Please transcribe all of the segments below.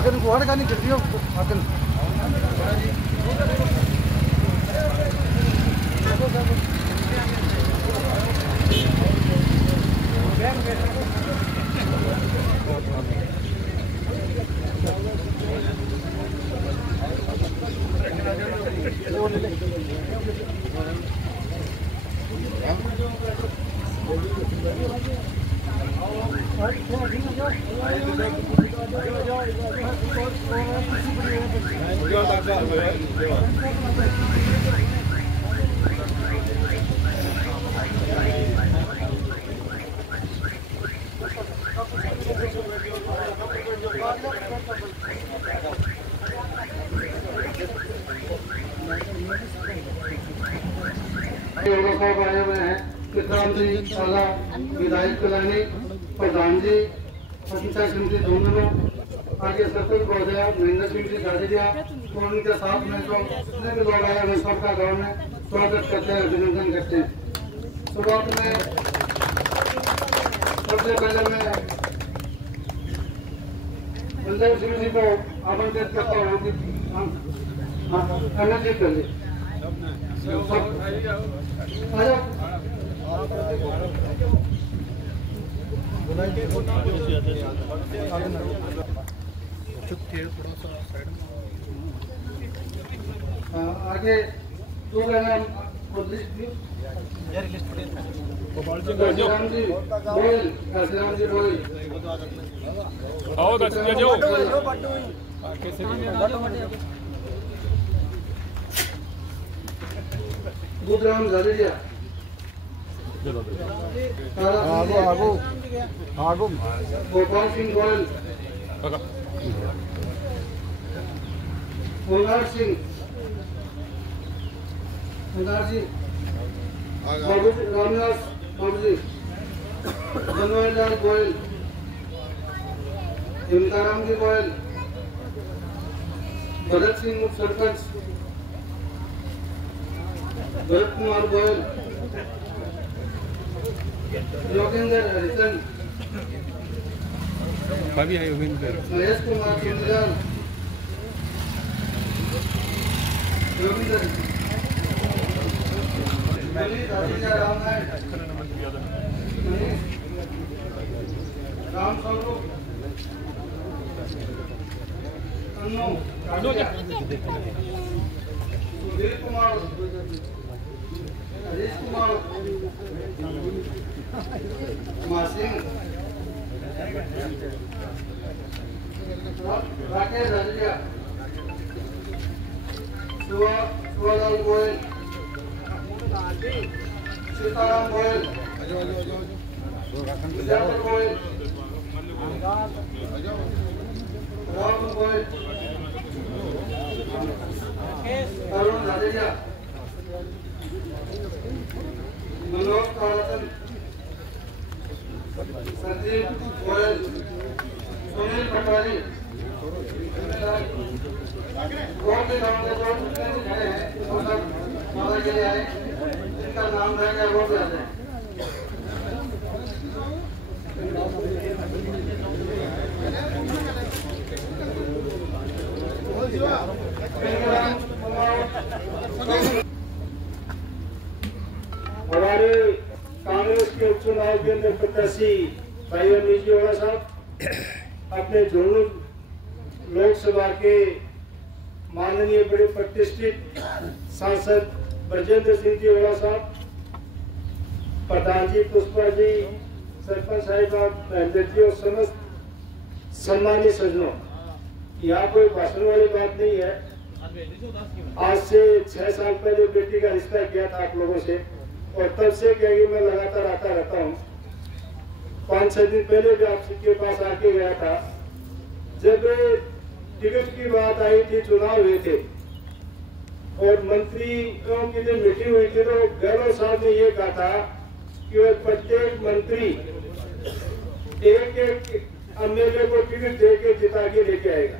akan keluar kan interview akan आए हुए हैं विक्रांत जी शाला विधायक कल्याणी प्रधान जी पंचायत समिति दोनों आगे सरपंच महोदय महेंद्र सिंह जी गाड़िया और उनके साथ में जो जितने भी लोग आए हैं सबका गाँव में स्वागत करते हैं अभिनंदन करते हैं। शुरुआत में सबसे पहले मैं बलदेव सिंह जी को आमंत्रित करता हूँ कि एनर्जी कर ली आगे दो राम जी बोल आओ बुधराम झाड़िया गोपाल सिंह गोयल मुंगार सिंह जी रामदास बाबू जी बनवारीलाल गोयल हिमताराम जी गोयल भरत सिंह उप सरपंच भरत कुमार गोयल योगेंद्र हरिचंद महेश कुमार सुंदर राम स्वरूप सुधीर कुमार हरीश कुमार कुमार सिंह राकेश हरिया सुवालाल गोयल सीताराम गोयल विजयपुर गोयल राम गोयल अरुण हरिया मनोज कालचंद संजीव गोयल सुनील पटवारी और भी गाँव के लोग खड़े हैं वो सब माला के लिए आए जिनका नाम रहेगा वो भी आ जाए। हमारे कांग्रेस के उपचुनाव के अंदर प्रत्याशी भाई अमीर जी वाला साहब अपने झुंझुनू लोकसभा के माननीय बड़े प्रतिष्ठित सांसद ब्रजेंद्र सिंह जी वाला साहब, प्रधान जी पुष्पा जी, सरपंच साहिबा महेंद्र जी और समस्त सम्मानित सज्जनों, यहाँ कोई भाषण वाली बात नहीं है। आज से 6 साल पहले बेटी का रिश्ता किया था आप लोगों से और तब से क्या मैं लगातार आता रहता हूँ। 5-6 दिन पहले भी आपके पास आके गया था जब टिकट की बात आई थी, चुनाव हुए थे और मंत्रियों की जो मीटिंग हुई थी तो गहलोत साहब ने ये कहा था कि वह प्रत्येक मंत्री एक एमएलए को टिकट दे के जिता के लेके आएगा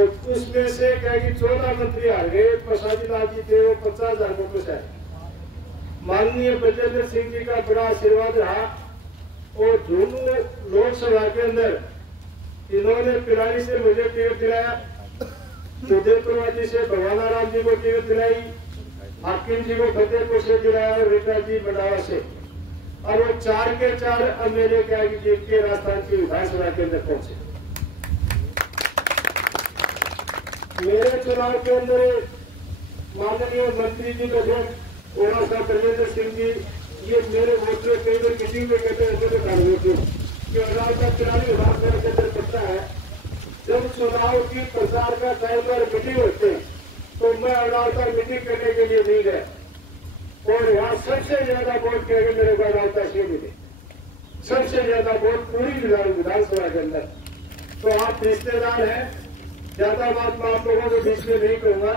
और उसमें से क्या कि 14 मंत्री आ गए। प्रसादी लाल जी थे वो 50,000 वोटों से। माननीय ब्रजेंद्र सिंह जी का बड़ा आशीर्वाद रहा और झुंझुनू लोकसभा के अंदर इन्होंने पिलानी से मुझे टिकट दिलाया, उदयपुर जी से भगवाना राम जी को टिकट दिलाई, हाकिम जी को फतेहपुर से दिलाया और रीटा जी बंडारा से। और वो 4 के 4 अब मेरे क्या जीत के राजस्थान की विधानसभा के अंदर पहुंचे। मेरे चुनाव के अंदर माननीय मंत्री जी को ओरा साहब ब्रजेंद्र सिंह जी, ये मेरे वोट में कई बार मीटिंग में कहते हैं कि अनावता चुनावी विधानसभा के अंदर पड़ता है, जब चुनाव की प्रचार का टाइम पर मीटिंग होते तो मैं अनावता मीटिंग करने के लिए नहीं गया और यहाँ सबसे ज्यादा वोट कहेंगे मेरे को अनावता से मिले, सबसे ज्यादा वोट पूरी विधानसभा के अंदर। तो आप रिश्तेदार हैं, ज्यादा बात मैं आप लोगों के बीच में नहीं कहूंगा।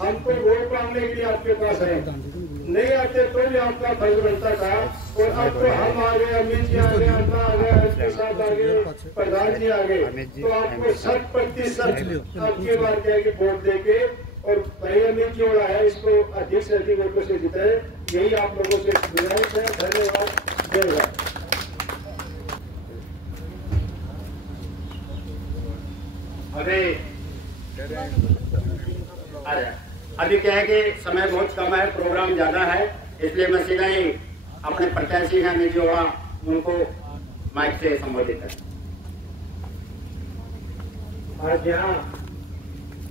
हम तो वोट मांगने के लिए आपके पास है, नहीं आते तो भी आपका फर्ज बनता था। और अब तो हम आ गए, अमित जी आ गए, अन्ना आ गए, एमपी साहब आ गए, प्रधान जी आ गए, तो आपको 100% आपकी बार क्या है कि वोट देके और भाई अमित जी जोड़ा है, इसको अधिक से अधिक वोटों से जिताए, यही आप लोगों से गुजारिश है। धन्यवाद, जय हिंद। अभी क्या है कि समय बहुत कम है, प्रोग्राम ज्यादा है, इसलिए मैं सीधा ही अपने प्रत्याशी हैं अमित जोड़ा, उनको माइक से संबोधित है। आज यहाँ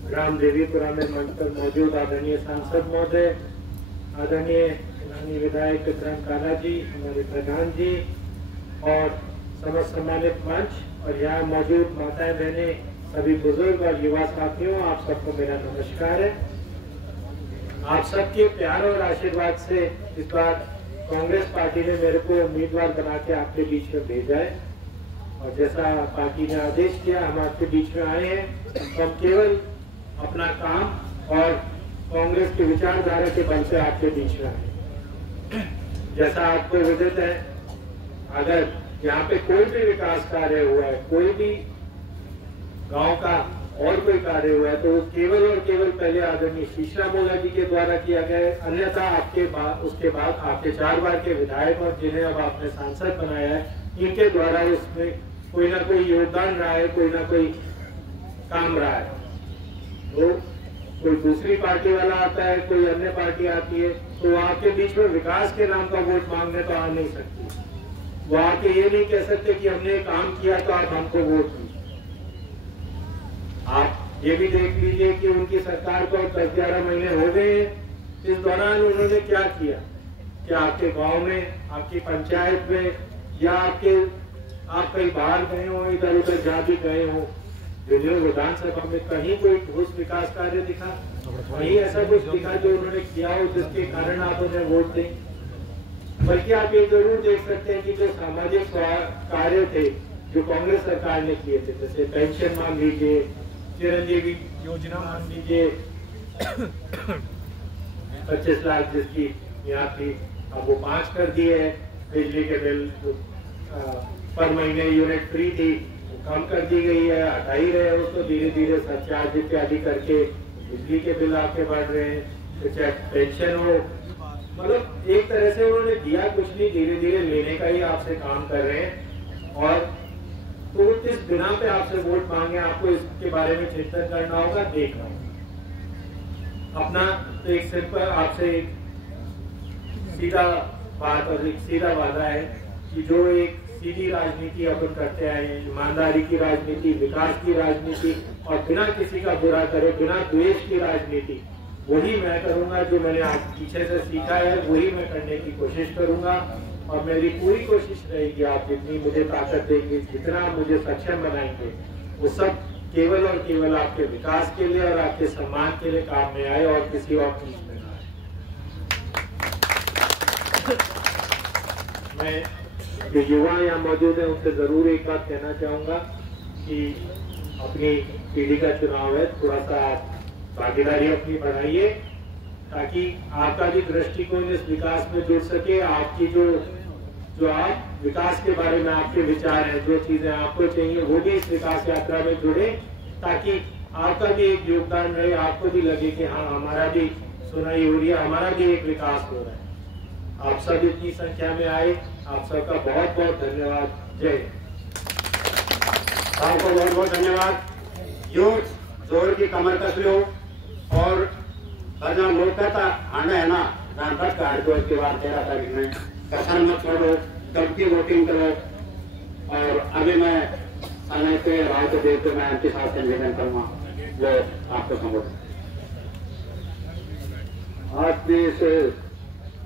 रामदेवीपुरा में मंच पर मौजूद आदरणीय सांसद महोदय, आदरणीय विधायक विक्रम काला जी, हमारे प्रधान जी और समस्त सम्मानित मंच और यहाँ मौजूद माताएं बहनें, सभी बुजुर्ग और युवा साथियों, आप सबको मेरा नमस्कार है। आप सबके प्यार और आशीर्वाद से इस बार कांग्रेस पार्टी ने मेरे को उम्मीदवार बना के आपके बीच में भेजा है और जैसा पार्टी ने आदेश किया हम आपके बीच में आए हैं। तो हम केवल अपना काम और कांग्रेस की विचारधारा के बल से आपके बीच में आए। जैसा आपको विदित है, अगर यहाँ पे कोई भी विकास कार्य हुआ है, कोई भी गांव का और कोई कार्य हुआ है, तो वो केवल और केवल पहले आदरणीय शीशा मोला जी के द्वारा किया गया है। अन्यथा आपके बाद उसके बाद आपके 4 बार के विधायक और जिन्हें अब आपने सांसद बनाया है, इनके द्वारा उसमें कोई ना कोई योगदान रहा है, कोई ना कोई काम रहा है। तो कोई दूसरी पार्टी वाला आता है, कोई अन्य पार्टी आती है, तो आपके बीच में विकास के नाम का वोट मांगने तो आ नहीं सकती। वो आके ये नहीं कह सकते कि हमने काम किया तो आप हमको वोट दीजिए। आप ये भी देख लीजिए कि उनकी सरकार को 10-11 महीने हो गए हैं। इस दौरान उन्होंने क्या किया? क्या आपके गांव में, आपकी पंचायत में या आप कहीं बाहर गए हो, इधर उधर जा भी गए हो, दिल्ली विधानसभा में कहीं कोई ठोस विकास कार्य दिखा? वही ऐसा कुछ दिखा जो उन्होंने किया हो जिसके कारण आप उन्हें वोट दें? बल्कि आप ये जरूर देख सकते हैं कि जो सामाजिक कार्य थे जो कांग्रेस सरकार ने किए थे, जैसे पेंशन मान लीजिए, चिरंजीवी योजना मान लीजिए, 25 लाख जिसकी यहाँ थी अब वो 5 कर दिए है। बिजली के बिल पर महीने यूनिट फ्री थी, वो कम कर दी गई है, हटा ही रहे हो। तो धीरे धीरे सरचार्ज इत्यादि करके बिजली के बिल आपके बढ़ रहे हैं, तो चाहे पेंशन हो, मतलब एक तरह से उन्होंने दिया कुछ नहीं, धीरे धीरे लेने का ही आपसे काम कर रहे हैं। और तो इस बिना पे आपसे वोट मांगे, आपको इसके बारे में चिंतन करना होगा, देखना होगा अपना। तो एक सिंपल आपसे एक सीधा बात और एक सीधा वादा है कि जो एक सीधी राजनीति अपन करते आए हैं, ईमानदारी की राजनीति, विकास की राजनीति और बिना किसी का बुरा करे, बिना द्वेष की राजनीति, वही मैं करूंगा। जो मैंने आप पीछे से सीखा है वही मैं करने की कोशिश करूंगा और मेरी पूरी कोशिश रहेगी, आप जितनी मुझे ताकत देंगे, जितना मुझे सक्षम बनाएंगे, वो सब केवल और केवल आपके विकास के लिए और आपके सम्मान के लिए काम में आए और किसी और चीज में ना आए। मैं जो युवा यहाँ मौजूद है उनसे जरूर एक बात कहना चाहूंगा कि अपनी पीढ़ी का चुनाव है, थोड़ा सा भागीदारी अपनी बढ़ाइए ताकि आपका भी दृष्टिकोण इस विकास में जुड़ सके। आपकी जो आप विकास के बारे में आपके विचार हैं, जो चीजें आपको चाहिए वो भी इस विकास यात्रा में जुड़े, ताकि आपका भी एक योगदान रहे, आपको भी लगे कि हाँ हमारा भी सुनाई हो रही है, हमारा भी एक विकास हो रहा है। आप सब इतनी संख्या में आए, आप सबका बहुत बहुत धन्यवाद। जय हिंद। आपको बहुत बहुत धन्यवाद। यूथ जोर की कमर कस लो और जहाँ लोग कहता आने है ना बच का के बाद 13 तारीख में कथन मत छोड़ो, सबकी वोटिंग करो। और अभी मैं समय से राय को देख के मैं आपके साथ निवेदन करूंगा वो आपको संबोधन। आज भी इस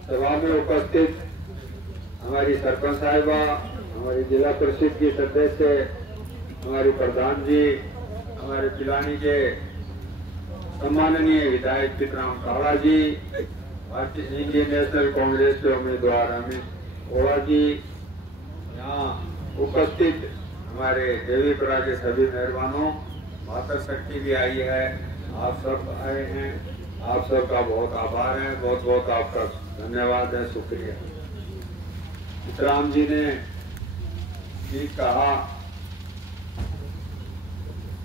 सभा में उपस्थित हमारी सरपंच साहिबा, हमारी जिला परिषद की सदस्य, हमारी प्रधान जी, हमारे पिलानी के सम्माननीय विधायक चित्राम काला जी, भारतीय इंडियन नेशनल कांग्रेस के उम्मीदवार अमित ओड़ा जी, यहाँ उपस्थित हमारे देवीपुरा के सभी मेहरबानों, माता शक्ति भी आई है, आप सब आए हैं, आप सबका बहुत आभार है, बहुत बहुत आपका धन्यवाद है, शुक्रिया। चित्राम जी ने भी कहा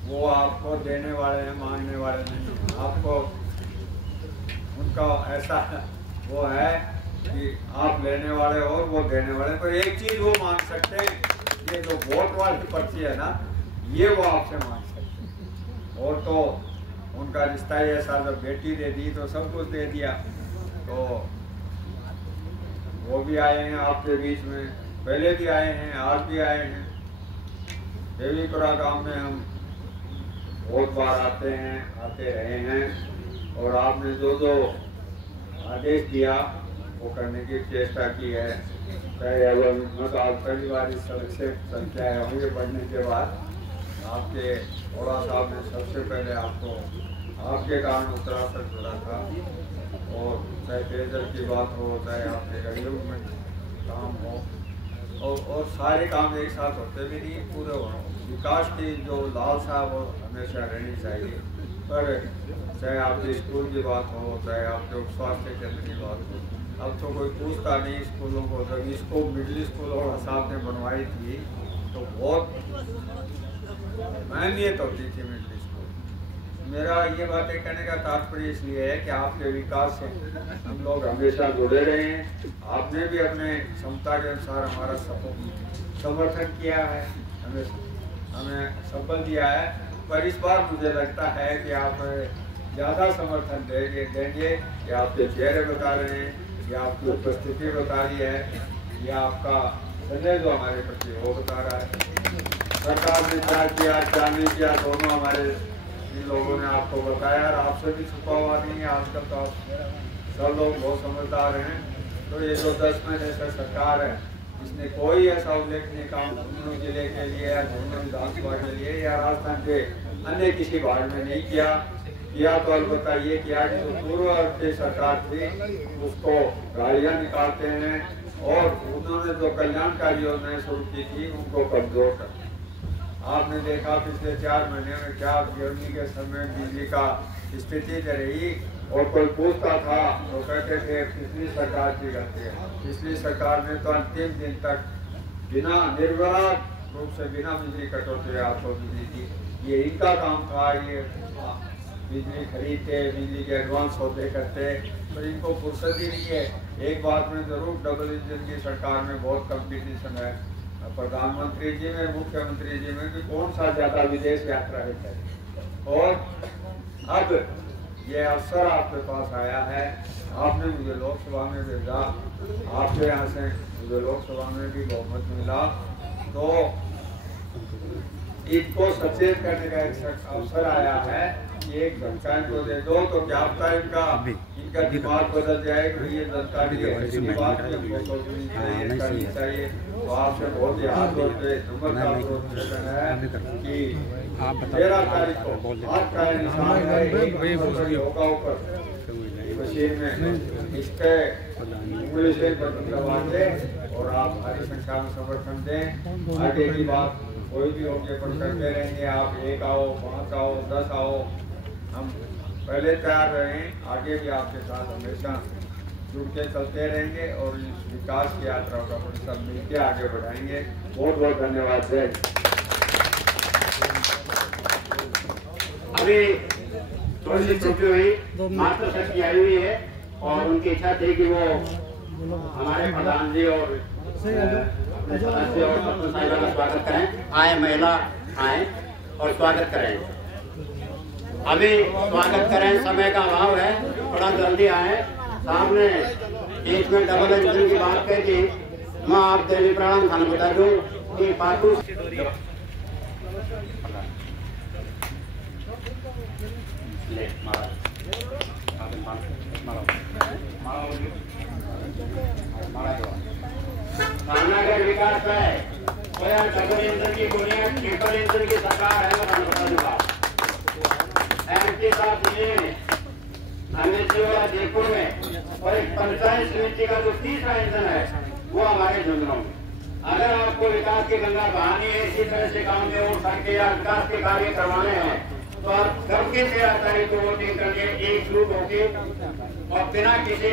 वो आपको देने वाले हैं, मांगने वाले नहीं। आपको उनका ऐसा वो है कि आप लेने वाले और वो देने वाले, पर एक चीज वो मांग सकते हैं, ये जो वोट वाली पर्ची है ना, ये वो आपसे मांग सकते हैं। और तो उनका रिश्ता ही ऐसा, जब बेटी दे दी तो सब कुछ दे दिया। तो वो भी आए हैं आपके बीच में, पहले भी आए हैं, आज भी आए हैं। देवीपुरा गांव में हम बहुत बार आते रहे हैं और आपने जो जो आदेश दिया वो करने की चेष्टा की है। चाहे अगर मैं तो आज पहली बार इस सड़क से चल के आया हूँ, ये बढ़ने के बाद आपके ओड़ा साहब ने सबसे पहले आपको आपके कारण उत्तराखंड जुड़ा था। और चाहे पेयजल की बात हो, चाहे आपके गलियों में काम हो, और सारे काम एक साथ होते भी नहीं पूरे हो। विकास की जो लालसा वो हमेशा रहनी चाहिए। पर चाहे आपके स्कूल की बात हो, चाहे आपके स्वास्थ्य केंद्र की बात हो, अब तो कोई पूछता नहीं स्कूलों को। जब इसको मिडिल स्कूल और साहब ने बनवाई थी तो बहुत अहमियत होती थी मिडिल स्कूल। मेरा ये बातें कहने का तात्पर्य इसलिए है कि आपके विकास से हम लोग हमेशा जुड़े रहे हैं। आपने भी अपने क्षमता के अनुसार हमारा समर्थन किया है, हमें सफल दिया है। पर इस बार मुझे लगता है कि आप ज़्यादा समर्थन देंगे कि आपके चेहरे बता रहे हैं, या आपकी उपस्थिति बता रही है, या आपका संदेश जो हमारे प्रति वो बता रहा है। सरकार ने क्या किया क्या नहीं किया, दोनों हमारे इन लोगों ने आपको बताया, और आपसे भी छुपा हुआ नहीं है। आजकल तो आप सब लोग बहुत समझदार हैं। तो ये जो 10 महीने से सरकार है, इसने कोई ऐसा उल्लेखनीय काम झुंझुनू जिले के लिए या झुंझुनू विधानसभा के लिए या राजस्थान के अन्य किसी भाग में नहीं किया तो अलबत्ता ये किया कि जो पूर्व की सरकार थी उसको गाड़ियाँ निकालते हैं, और उन्होंने जो कल्याणकारी योजनाएं शुरू की थी उनको कमजोर कर। आपने देखा पिछले 4 महीने में क्या गर्मी के समय बिजली का स्थिति रही, और कोई पूछता था तो कहते थे पिछली सरकार की गलती है। पिछली सरकार ने तो अंतिम दिन तक बिना निर्विवाद रूप से बिना बिजली कटौती आपको बिजली दी। ये इनका काम था, ये बिजली खरीदते, बिजली के एडवांस होते करते, पर इनको फुर्सत ही नहीं है। एक बात में जरूर डबल इंजन की सरकार में बहुत कंपटीशन है प्रधानमंत्री जी में, मुख्यमंत्री जी में, कि कौन सा ज्यादा विदेश यात्रा है। और अब ये अवसर आपके पास आया है, आपने मुझे लोकसभा में भेजा, आपके यहाँ से मुझे लोकसभा में भी बहुमत मिला, तो इनको सचेत करने का एक अवसर आया है कि एक जानकारी को दे दो, तो क्या पता इनका दिमाग बदल जाए कि ये जानकारी चाहिए। तो आपसे बहुत ही हाथ जोड़ते नंबर का निवेदन है कि 13 तारीख को हाथ का निशान है होगा ऊपर मशीन में, इस पे उंगली से बटन दबा दें और आप भारी संख्या में समर्थन दें। आगे की बात कोई भी होके पर करते रहेंगे। आप 1 आओ, 5 आओ, 10 आओ, हम पहले तैयार रहें, आगे भी आपके साथ हमेशा जुड़ के चलते रहेंगे और इस विकास की यात्रा का सब मिलकर आगे बढ़ाएंगे। बहुत बहुत धन्यवाद। जय। अभी थोड़ी सी छुट्टी हुई, माता शक्ति आई हुई है और उनकी इच्छा थी कि वो हमारे प्रधान जी और सदस्य और का स्वागत करें। आए महिला आए और स्वागत करें। अभी स्वागत करें, समय का अभाव है, थोड़ा जल्दी आए। सामने बीच में डबल इंजन की बात कही थी, मैं आप देवी प्रणाम थाना बता दूं कि पाटू रामनगर विकास है, डबल इंजन की दुनिया ट्रिपल इंजन की सरकार है। मैं बता दूंगा एमपी साहब दिल्ली में, अमेठीवाड़ा जयपुर में, और एक पंचायत समिति का जो तीसरा इंजन है वो हमारे झुंझुनू में। अगर आपको विकास की गंगा बहानी है, इसी तरह से काम में और सड़कें या विकास के कार्य करवाने हैं, तो आप सबके 13 तारीख को वोटिंग करके एकजुट होकर और बिना किसी